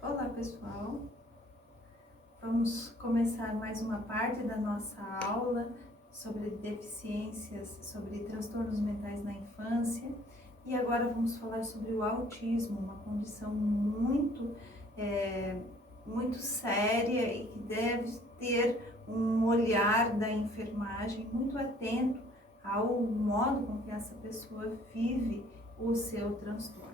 Olá pessoal, vamos começar mais uma parte da nossa aula sobre deficiências, sobre transtornos mentais na infância e agora vamos falar sobre o autismo, uma condição muito séria e que deve ter um olhar da enfermagem muito atento ao modo com que essa pessoa vive o seu transtorno.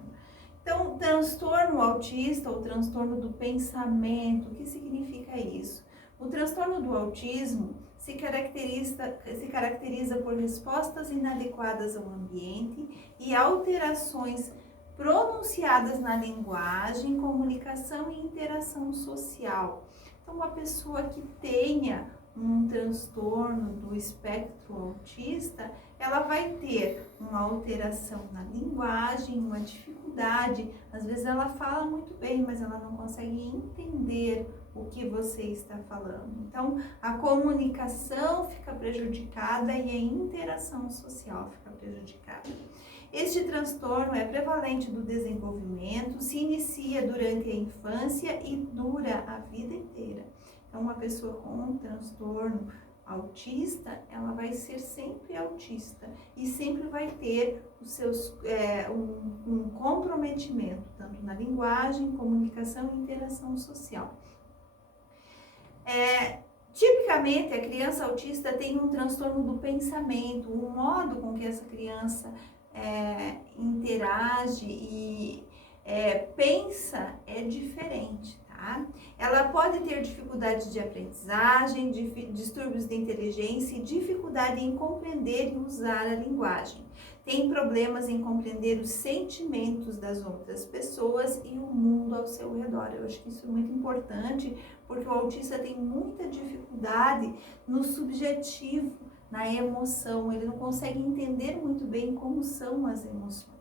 Então, transtorno autista ou transtorno do pensamento, o que significa isso? O transtorno do autismo se caracteriza por respostas inadequadas ao ambiente e alterações pronunciadas na linguagem, comunicação e interação social. Então, uma pessoa que tenha um transtorno do espectro autista, ela vai ter uma alteração na linguagem, uma dificuldade, às vezes ela fala muito bem, mas ela não consegue entender o que você está falando. Então, a comunicação fica prejudicada e a interação social fica prejudicada. Este transtorno é prevalente do desenvolvimento, se inicia durante a infância e dura a vida inteira. Então, uma pessoa com um transtorno autista, ela vai ser sempre autista e sempre vai ter os seus, um comprometimento, tanto na linguagem, comunicação e interação social. Tipicamente, a criança autista tem um transtorno do pensamento, o modo com que essa criança interage e pensa é diferente. Ela pode ter dificuldades de aprendizagem, distúrbios de inteligência e dificuldade em compreender e usar a linguagem. Tem problemas em compreender os sentimentos das outras pessoas e o mundo ao seu redor. Eu acho que isso é muito importante, porque o autista tem muita dificuldade no subjetivo, na emoção. Ele não consegue entender muito bem como são as emoções.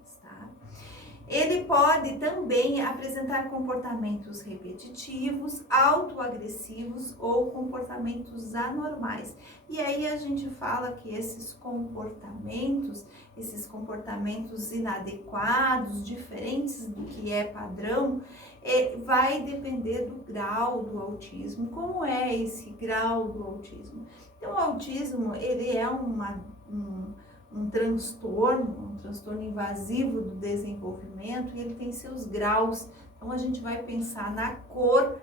Ele pode também apresentar comportamentos repetitivos, autoagressivos ou comportamentos anormais. E aí a gente fala que esses comportamentos inadequados, diferentes do que é padrão, vai depender do grau do autismo. Como é esse grau do autismo? Então, o autismo, ele é um transtorno invasivo do desenvolvimento e ele tem seus graus. Então a gente vai pensar na cor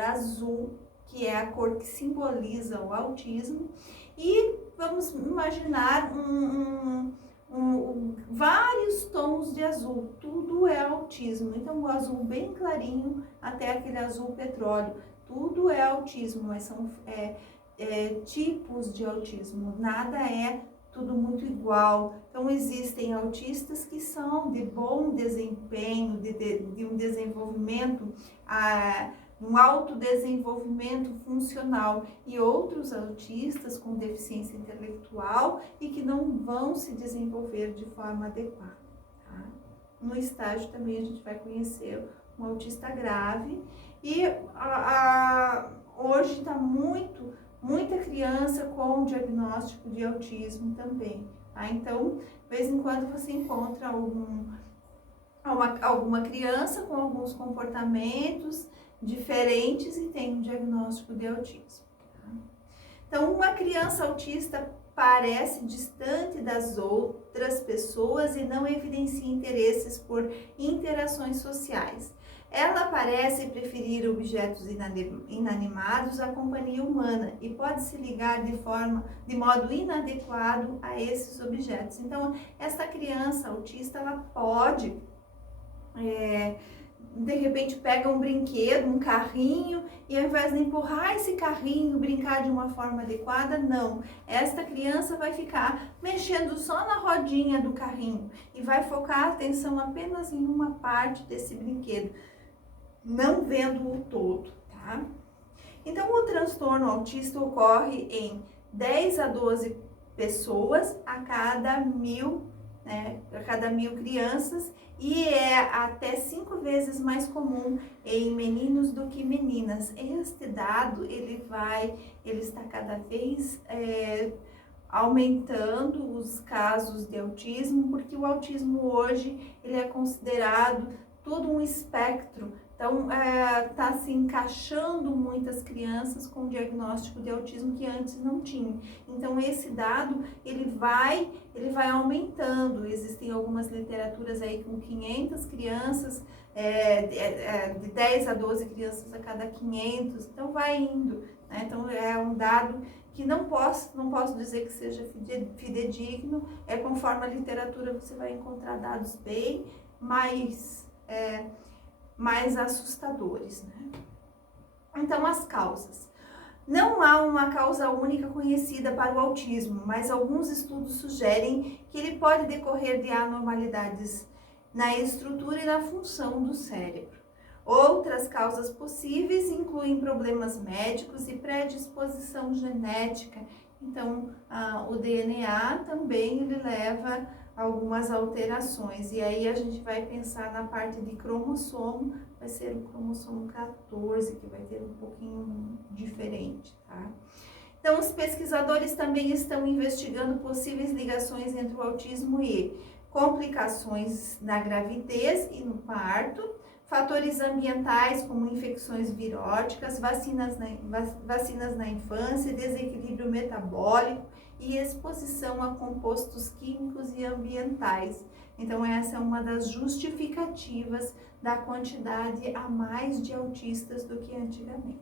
azul, que é a cor que simboliza o autismo, e vamos imaginar vários tons de azul, tudo é autismo. Então o azul bem clarinho até aquele azul petróleo, tudo é autismo, mas são tipos de autismo, nada é tudo muito igual. Então, existem autistas que são de bom desempenho, de um desenvolvimento, um autodesenvolvimento funcional, e outros autistas com deficiência intelectual e que não vão se desenvolver de forma adequada. No estágio também a gente vai conhecer um autista grave e hoje está muita criança com diagnóstico de autismo também. Então, de vez em quando você encontra alguma criança com alguns comportamentos diferentes e tem um diagnóstico de autismo. Então, uma criança autista parece distante das outras pessoas e não evidencia interesses por interações sociais. Ela parece preferir objetos inanimados à companhia humana e pode se ligar de modo inadequado a esses objetos. Então, essa criança autista, ela pode, de repente, pega um brinquedo, um carrinho, e ao invés de empurrar esse carrinho, brincar de uma forma adequada, não. Esta criança vai ficar mexendo só na rodinha do carrinho e vai focar a atenção apenas em uma parte desse brinquedo, não vendo o todo, tá? Então, o transtorno autista ocorre em 10 a 12 pessoas a cada 1.000, a cada 1.000 crianças, e é até 5 vezes mais comum em meninos do que meninas. Este dado, ele está cada vez aumentando os casos de autismo, porque o autismo hoje, ele é considerado todo um espectro Então, está se encaixando muitas crianças com diagnóstico de autismo que antes não tinham. Então, esse dado, ele vai aumentando. Existem algumas literaturas aí com 500 crianças, de 10 a 12 crianças a cada 500. Então, vai indo, né? Então, é um dado que não posso dizer que seja fidedigno. Conforme a literatura, você vai encontrar dados bem mais assustadores, né? Então, as causas. Não há uma causa única conhecida para o autismo, mas alguns estudos sugerem que ele pode decorrer de anormalidades na estrutura e na função do cérebro. Outras causas possíveis incluem problemas médicos e predisposição genética. Então, o DNA também ele leva algumas alterações. E aí a gente vai pensar na parte de cromossomo, vai ser o cromossomo 14, que vai ter um pouquinho diferente, tá? Então, os pesquisadores também estão investigando possíveis ligações entre o autismo e complicações na gravidez e no parto, fatores ambientais como infecções viróticas, vacinas na infância, desequilíbrio metabólico e exposição a compostos químicos e ambientais. Então, essa é uma das justificativas da quantidade a mais de autistas do que antigamente.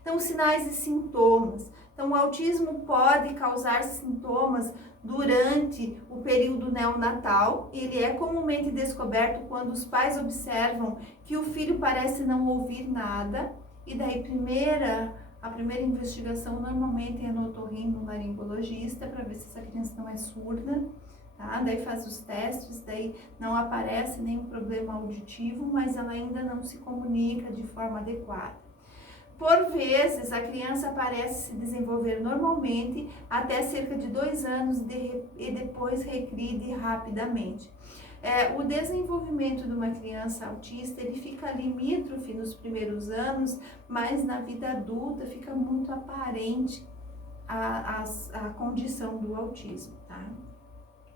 Então, sinais e sintomas. Então, o autismo pode causar sintomas durante o período neonatal. Ele é comumente descoberto quando os pais observam que o filho parece não ouvir nada. E daí, a primeira investigação normalmente é no otorrinolaringologista para ver se essa criança não é surda. Tá? Daí faz os testes, daí não aparece nenhum problema auditivo, mas ela ainda não se comunica de forma adequada. Por vezes, a criança parece se desenvolver normalmente até cerca de 2 anos e depois regride rapidamente. O desenvolvimento de uma criança autista, ele fica limítrofe nos primeiros anos, mas na vida adulta fica muito aparente a condição do autismo, tá?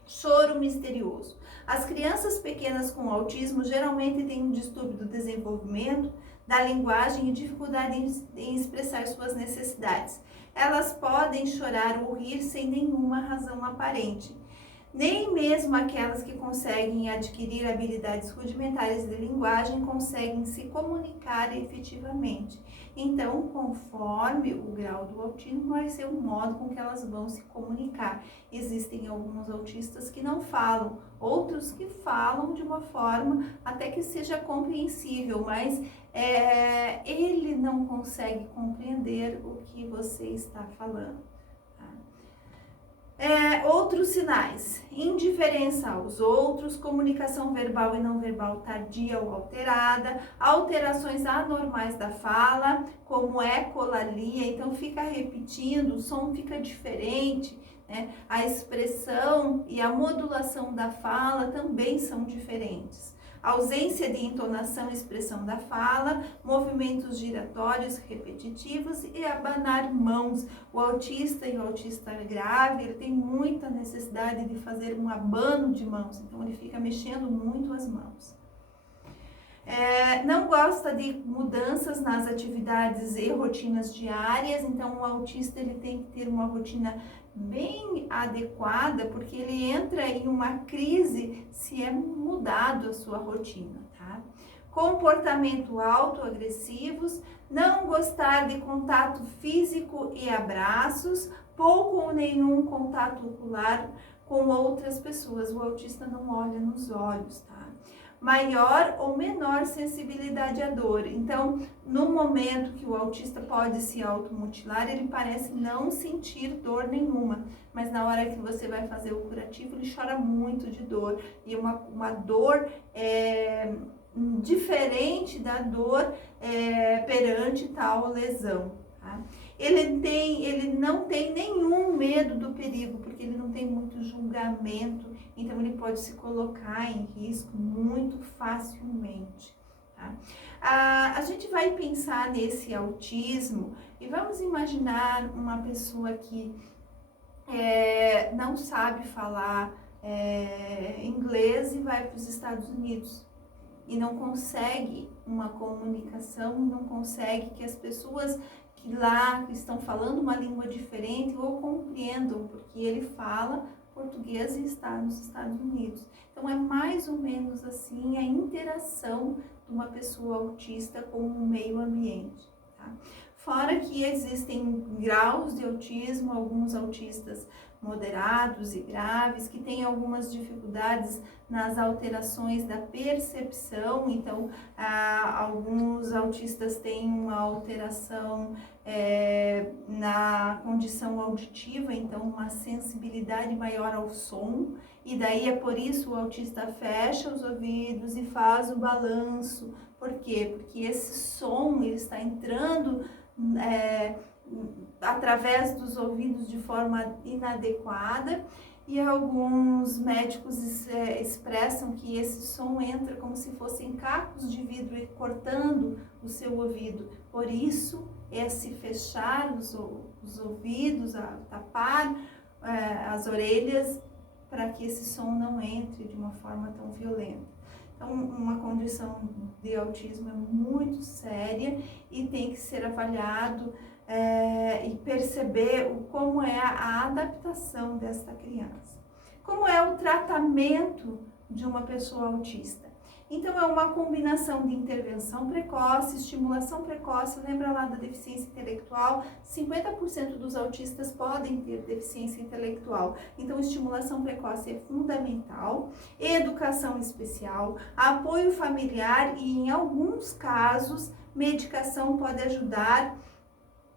Choro misterioso. As crianças pequenas com autismo geralmente têm um distúrbio do desenvolvimento, da linguagem e dificuldade em expressar suas necessidades. Elas podem chorar ou rir sem nenhuma razão aparente. Nem mesmo aquelas que conseguem adquirir habilidades rudimentares de linguagem conseguem se comunicar efetivamente. Então, conforme o grau do autismo, vai ser o modo com que elas vão se comunicar. Existem alguns autistas que não falam, outros que falam de uma forma até que seja compreensível, mas ele não consegue compreender o que você está falando. Outros sinais: indiferença aos outros, comunicação verbal e não verbal tardia ou alterada, alterações anormais da fala, como ecolalia, então fica repetindo, o som fica diferente, né? A expressão e a modulação da fala também são diferentes. Ausência de entonação e expressão da fala, movimentos giratórios repetitivos e abanar mãos. O autista e o autista grave, ele tem muita necessidade de fazer um abano de mãos, então ele fica mexendo muito as mãos. Não gosta de mudanças nas atividades e rotinas diárias, então o autista ele tem que ter uma rotina bem adequada, porque ele entra em uma crise se é mudado a sua rotina, tá? Comportamento autoagressivos, não gostar de contato físico e abraços, pouco ou nenhum contato ocular com outras pessoas. O autista não olha nos olhos, tá? Maior ou menor sensibilidade à dor. Então, no momento que o autista pode se automutilar, ele parece não sentir dor nenhuma, mas na hora que você vai fazer o curativo, ele chora muito de dor, e uma dor diferente da dor perante tal lesão. Tá? Ele não tem nenhum medo do perigo, porque ele não tem muito julgamento, então ele pode se colocar em risco muito facilmente. Tá? A gente vai pensar nesse autismo e vamos imaginar uma pessoa que não sabe falar inglês e vai para os Estados Unidos e não consegue uma comunicação, não consegue que as pessoas que lá estão falando uma língua diferente ou compreendam, porque ele fala português e está nos Estados Unidos. Então é mais ou menos assim a interação de uma pessoa autista com o meio ambiente. Tá? Fora que existem graus de autismo, alguns autistas moderados e graves, que têm algumas dificuldades nas alterações da percepção. Então, alguns autistas têm uma alteração na condição auditiva, então uma sensibilidade maior ao som, e daí é por isso o autista fecha os ouvidos e faz o balanço. Por quê? Porque esse som ele está entrando através dos ouvidos de forma inadequada, e alguns médicos expressam que esse som entra como se fossem cacos de vidro e cortando o seu ouvido. Por isso, esse fechar os ouvidos, tapar as orelhas, para que esse som não entre de uma forma tão violenta. Então, uma condição de autismo é muito séria e tem que ser avaliado e perceber como é a adaptação desta criança. Como é o tratamento de uma pessoa autista? Então, é uma combinação de intervenção precoce, estimulação precoce. Lembra lá da deficiência intelectual? 50% dos autistas podem ter deficiência intelectual. Então, estimulação precoce é fundamental. Educação especial, apoio familiar e, em alguns casos, medicação pode ajudar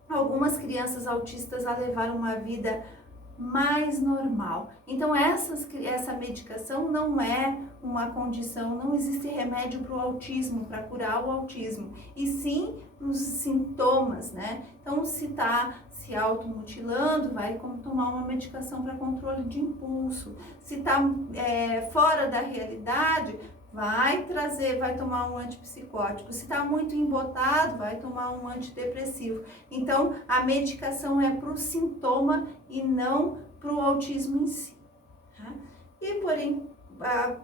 algumas crianças autistas a levar uma vida mais normal. Então essa medicação não é uma condição, não existe remédio para o autismo, para curar o autismo, e sim nos sintomas, né? Então se está se automutilando, vai tomar uma medicação para controle de impulso. Se está fora da realidade, vai tomar um antipsicótico. Se está muito embotado, vai tomar um antidepressivo. Então, a medicação é para o sintoma e não para o autismo em si. Tá? E, porém,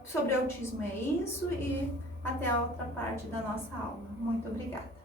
sobre autismo é isso, e até a outra parte da nossa aula. Muito obrigada.